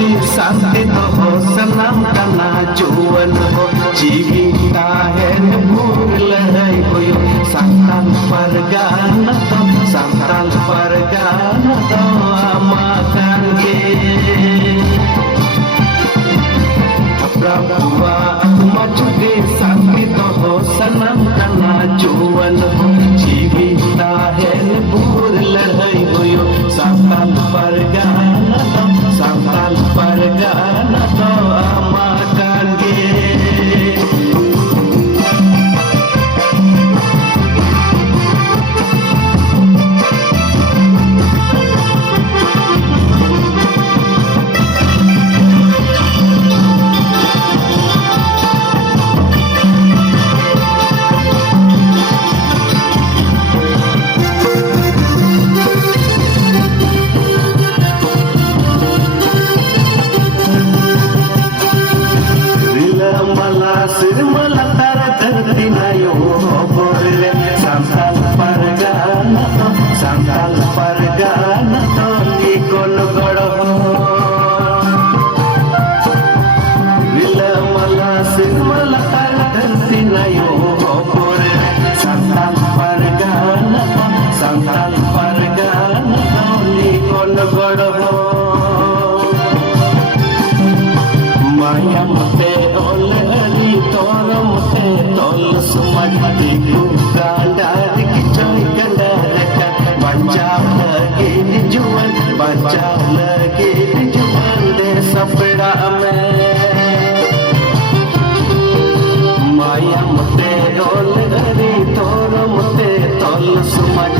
जुदी शांति तो हो सनम कना जुवन हो जीविता है भूल लहै होयो संतान परगाना तो amakan ke Prabuwa maju ke sakti to ho sanam kana juwan ho jivita hen bur lahai hoyo santal pargana to amakan ke Santal Pargana to ikon gado Vilamala sirmala tarti nayo opor Santal Pargana to ikon gado Mayam te ole ari toram te tol sumati kukanda dikicoy ganda बचाव लगे जुबान दे सपड़ा में माया मते डोल हरी तोर मते तोल सुमत